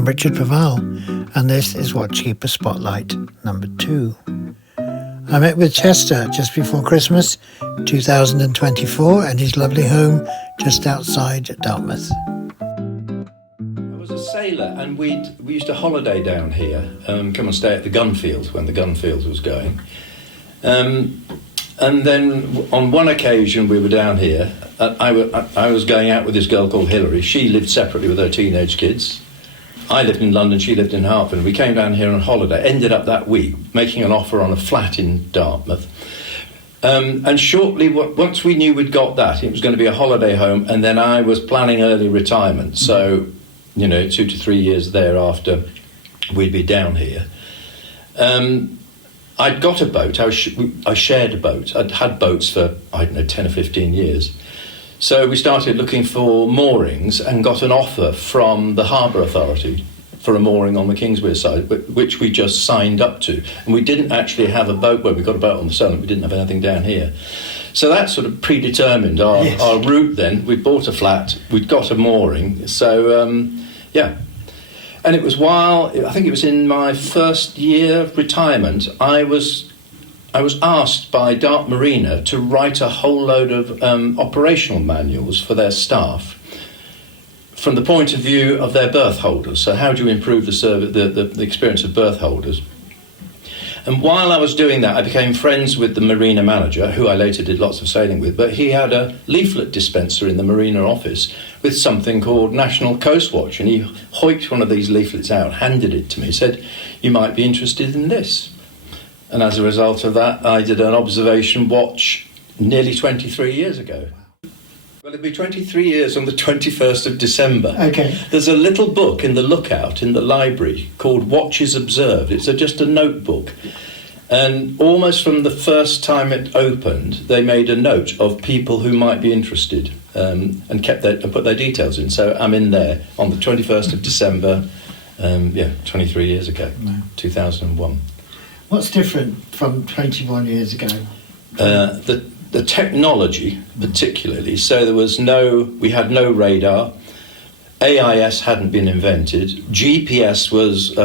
I'm Richard Povall, and this is Watchkeeper Spotlight number 2. I met with Chester just before Christmas 2024 at his lovely home just outside Dartmouth. I was a sailor, and we used to holiday down here, come and stay at the Gunfield when the Gunfield was going. And then on one occasion we were down here. I was going out with this girl called Hilary. She lived separately with her teenage kids. I lived in London, she lived in Hertford. We came down here on holiday, ended up that week making an offer on a flat in Dartmouth. And shortly, once we knew we'd got that, it was going to be a holiday home, and then I was planning early retirement. So, 2 to 3 years thereafter, we'd be down here. I'd got a boat. I shared a boat. I'd had boats for, 10 or 15 years. So we started looking for moorings and got an offer from the Harbour Authority for a mooring on the Kingswear side, which we just signed up to. And we didn't actually have a boat. Well, we got a boat on the Solent. We didn't have anything down here. So that sort of predetermined our route then. We'd bought a flat. We'd got a mooring. So, And it was I think it was in my first year of retirement, I was asked by Dart Marina to write a whole load of operational manuals for their staff from the point of view of their berth holders. So how do you improve the experience of berth holders? And while I was doing that, I became friends with the marina manager, who I later did lots of sailing with, but he had a leaflet dispenser in the marina office with something called National Coast Watch, and he hoiked one of these leaflets out, handed it to me, said, "You might be interested in this." And as a result of that, I did an observation watch nearly 23 years ago. Well, it'll be 23 years on the 21st of December. Okay. There's a little book in the lookout in the library called Watches Observed. It's just a notebook. And almost from the first time it opened, they made a note of people who might be interested and put their details in. So I'm in there on the 21st of December, 23 years ago, 2001. What's different from 21 years ago? The technology, particularly. So we had no radar. AIS hadn't been invented. GPS was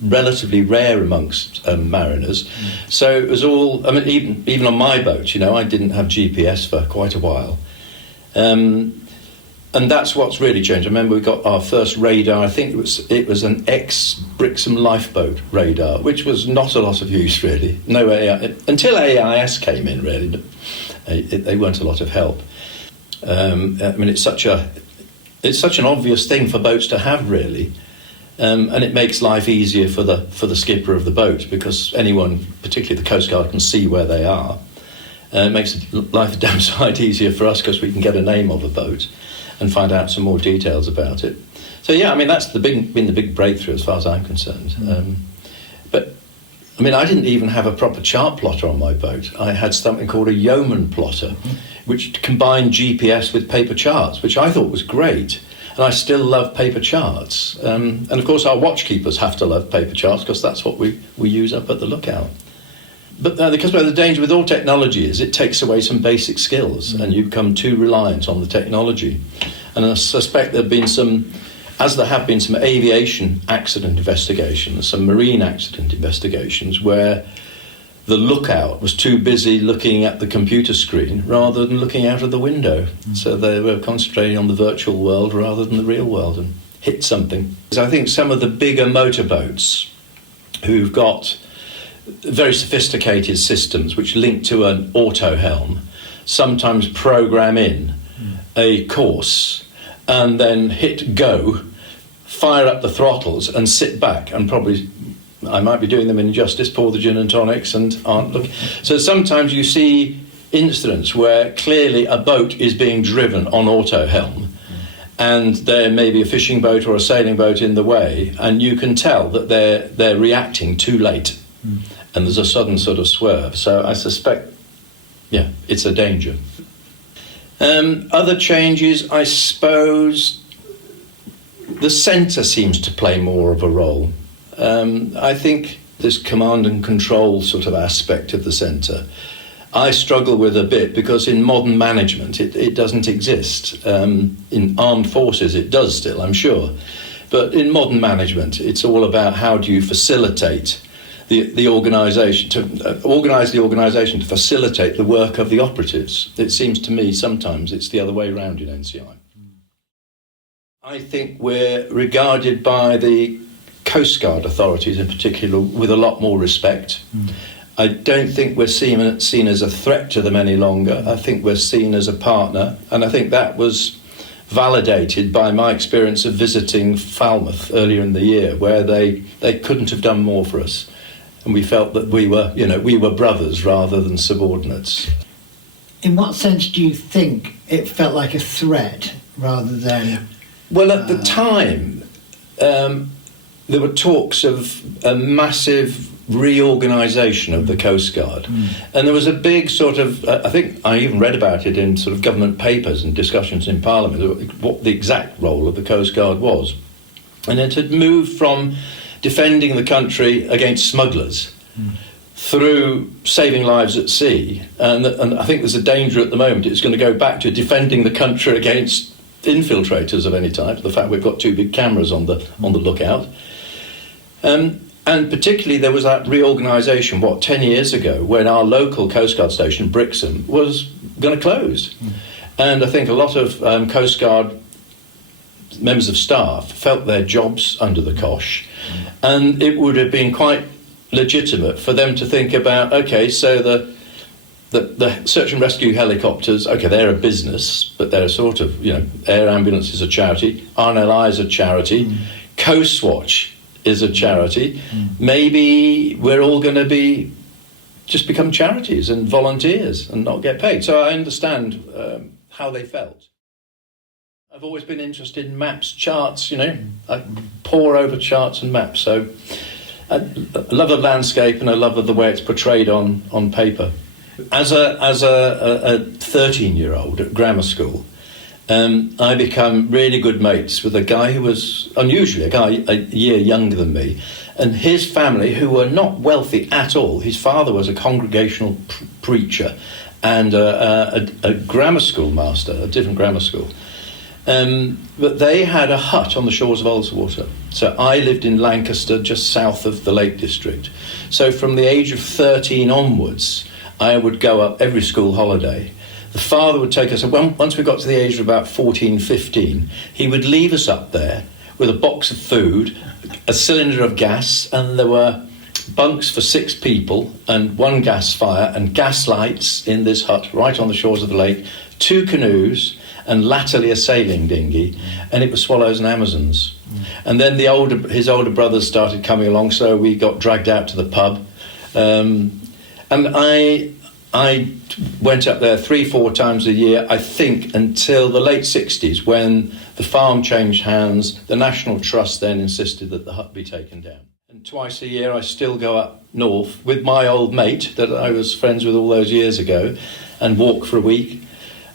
relatively rare amongst mariners. So it was all, even on my boat, I didn't have GPS for quite a while. And that's what's really changed. I remember we got our first radar. I think it was an ex-Brixham lifeboat radar, which was not a lot of use, really. No AI until AIS came in, really. They weren't a lot of help. It's such an obvious thing for boats to have, really, and it makes life easier for the skipper of the boat, because anyone, particularly the Coast Guard, can see where they are. It makes life a damn sight easier for us, because we can get a name of a boat and find out some more details about it. So that's been the big breakthrough as far as I'm concerned. I didn't even have a proper chart plotter on my boat. I had something called a yeoman plotter, which combined GPS with paper charts, which I thought was great. And I still love paper charts. And of course our watchkeepers have to love paper charts, because that's what we use up at the lookout. But because the danger with all technology is it takes away some basic skills, and you become too reliant on the technology. And I suspect there have been some aviation accident investigations, some marine accident investigations, where the lookout was too busy looking at the computer screen rather than looking out of the window. So they were concentrating on the virtual world rather than the real world, and hit something. I think some of the bigger motorboats who've got very sophisticated systems which link to an auto helm sometimes program in a course and then hit go, fire up the throttles and sit back, and probably, I might be doing them injustice, pour the gin and tonics and aren't looking. So sometimes you see incidents where clearly a boat is being driven on auto helm, and there may be a fishing boat or a sailing boat in the way, and you can tell that they're reacting too late. And there's a sudden sort of swerve. So I suspect, it's a danger. Other changes, I suppose, the centre seems to play more of a role. I think this command and control sort of aspect of the centre, I struggle with a bit, because in modern management it doesn't exist. In armed forces it does still, I'm sure. But in modern management, it's all about how do you facilitate the organisation, to organise the organisation to facilitate the work of the operatives. It seems to me sometimes it's the other way around in NCI. I think we're regarded by the Coast Guard authorities in particular with a lot more respect. I don't think we're seen as a threat to them any longer. I think we're seen as a partner, and I think that was validated by my experience of visiting Falmouth earlier in the year, where they couldn't have done more for us, and we felt that we were brothers rather than subordinates. In what sense do you think it felt like a threat rather than? Well, at the time, there were talks of a massive reorganisation of the Coast Guard. And there was a big sort of, I think I even read about it in sort of government papers and discussions in Parliament, what the exact role of the Coast Guard was. And it had moved from defending the country against smugglers through saving lives at sea. And I think there's a danger at the moment it's going to go back to defending the country against infiltrators of any type, the fact we've got two big cameras on the lookout. And particularly there was that reorganisation, 10 years ago, when our local Coast Guard station, Brixham, was going to close. And I think a lot of Coast Guard members of staff felt their jobs under the cosh. And it would have been quite legitimate for them to think about, OK, so the search and rescue helicopters, OK, they're a business, but they're a sort of, air ambulance is a charity, RNLI is a charity, Coast Watch is a charity. Maybe we're all going to just become charities and volunteers and not get paid. So I understand how they felt. I've always been interested in maps, charts, I pore over charts and maps. So I love the landscape and I love the way it's portrayed on paper. As a 13-year-old at grammar school, I become really good mates with a guy who was unusually a year younger than me, and his family, who were not wealthy at all. His father was a congregational preacher and a grammar school master, a different grammar school. But they had a hut on the shores of Ullswater. So I lived in Lancaster, just south of the Lake District. So from the age of 13 onwards, I would go up every school holiday. The father would take us, once we got to the age of about 14, 15, he would leave us up there with a box of food, a cylinder of gas, and there were bunks for 6 people and 1 gas fire and gas lights in this hut right on the shores of the lake, 2 canoes and latterly a sailing dinghy, and it was Swallows and Amazons. And then his older brothers started coming along, so we got dragged out to the pub. And I went up there 3-4 times a year, I think, until the late 60s, when the farm changed hands. The National Trust then insisted that the hut be taken down. And twice a year I still go up north with my old mate that I was friends with all those years ago and walk for a week.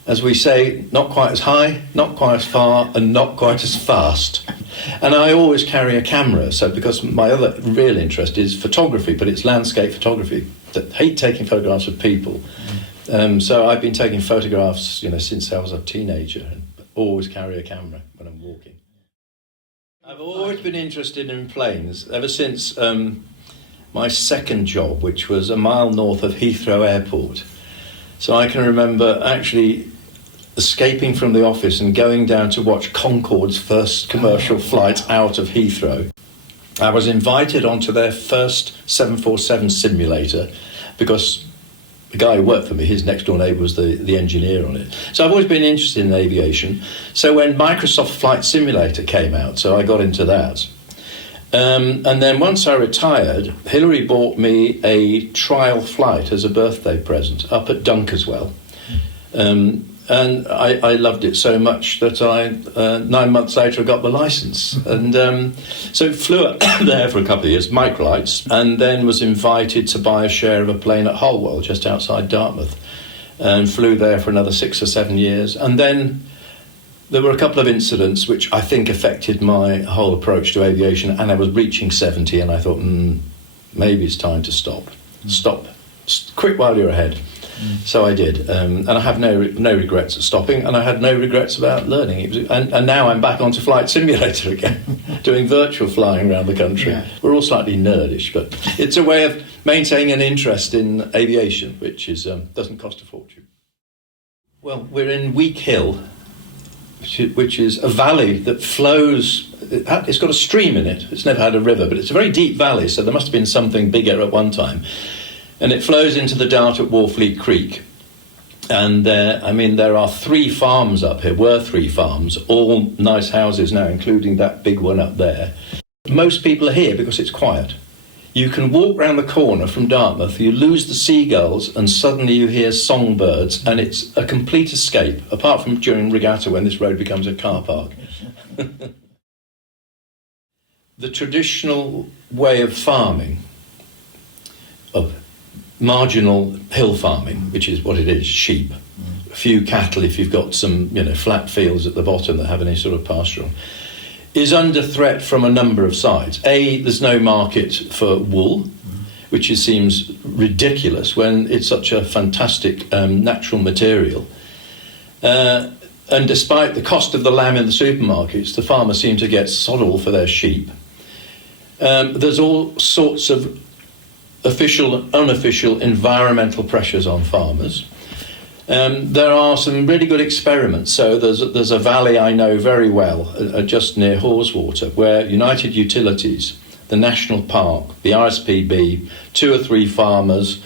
As we say, not quite as high, not quite as far, and not quite as fast. And I always carry a camera, so because my other real interest is photography, but it's landscape photography. I hate taking photographs of people. So I've been taking photographs, since I was a teenager, and always carry a camera when I'm walking. I've always been interested in planes, ever since my second job, which was a mile north of Heathrow Airport. So I can remember actually escaping from the office and going down to watch Concorde's first commercial flight out of Heathrow. I was invited onto their first 747 simulator because the guy who worked for me, his next door neighbour was the engineer on it. So I've always been interested in aviation. So when Microsoft Flight Simulator came out, so I got into that. And then once I retired, Hillary bought me a trial flight as a birthday present up at Dunkerswell. And I loved it so much that 9 months later I got the licence. And so flew up there for a couple of years, microlights, and then was invited to buy a share of a plane at Holwell, just outside Dartmouth, and flew there for another 6 or 7 years. And then there were a couple of incidents which I think affected my whole approach to aviation, and I was reaching 70 and I thought, maybe it's time to stop. Stop. Quick while you're ahead. So I did, and I have no regrets at stopping, and I had no regrets about learning. And now I'm back onto Flight Simulator again, doing virtual flying around the country. Yeah. We're all slightly nerdish, but it's a way of maintaining an interest in aviation, which is doesn't cost a fortune. Well, we're in Week Hill, which is a valley that flows. It's got a stream in it. It's never had a river, but it's a very deep valley, so there must have been something bigger at one time. And it flows into the Dart at Warfleet Creek. And there are 3 farms up here, were 3 farms, all nice houses now, including that big one up there. Most people are here because it's quiet. You can walk round the corner from Dartmouth, you lose the seagulls, and suddenly you hear songbirds, and it's a complete escape, apart from during regatta when this road becomes a car park. The traditional way of farming, of marginal hill farming, which is what it is, sheep, a few cattle if you've got some flat fields at the bottom that have any sort of pastoral, is under threat from a number of sides. There's no market for wool, which seems ridiculous when it's such a fantastic natural material. And despite the cost of the lamb in the supermarkets, the farmers seem to get sod all for their sheep. There's all sorts of official and unofficial environmental pressures on farmers. There are some really good experiments. So there's a valley I know very well, just near Haweswater, where United Utilities, the National Park, the RSPB, 2 or 3 farmers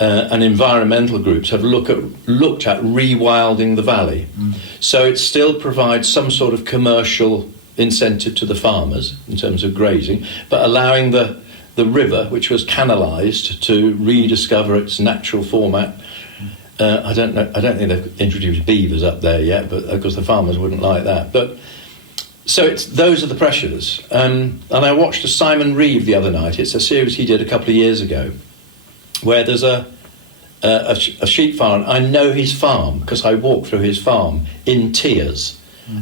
and environmental groups have looked at rewilding the valley. So it still provides some sort of commercial incentive to the farmers in terms of grazing, but allowing the river, which was canalised, to rediscover its natural format. I don't think they've introduced beavers up there yet, but of course the farmers wouldn't like that. But so those are the pressures. And I watched a Simon Reeve the other night. It's a series he did a couple of years ago, where there's a sheep farm. I know his farm because I walked through his farm in tears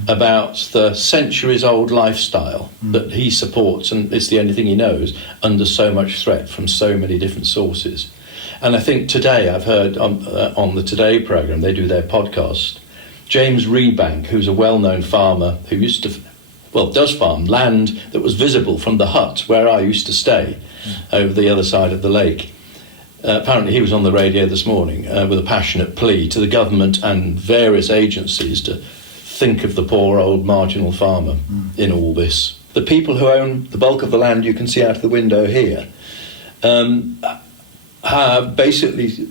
about the centuries-old lifestyle that he supports, and it's the only thing he knows, under so much threat from so many different sources. And I think today, I've heard on the Today programme, they do their podcast, James Rebank, who's a well-known farmer who does farm land that was visible from the hut where I used to stay over the other side of the lake. Apparently he was on the radio this morning with a passionate plea to the government and various agencies to think of the poor old marginal farmer in all this. The people who own the bulk of the land you can see out of the window here have basically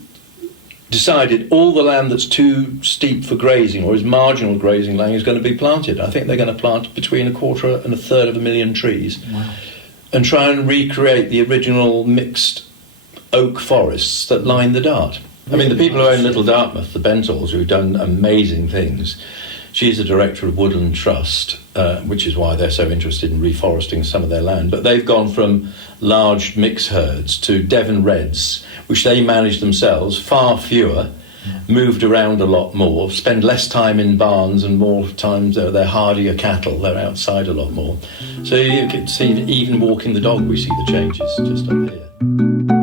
decided all the land that's too steep for grazing or is marginal grazing land is going to be planted. I think they're going to plant between 1/4 and 1/3 of a million trees. Wow. And try and recreate the original mixed oak forests that line the Dart. I mean, the people who own Little Dartmouth, the Bentalls, who've done amazing things. She's the director of Woodland Trust, which is why they're so interested in reforesting some of their land. But they've gone from large mixed herds to Devon Reds, which they manage themselves, far fewer, moved around a lot more, spend less time in barns and more time, they're hardier cattle, they're outside a lot more. So you can see, even walking the dog, we see the changes just up here.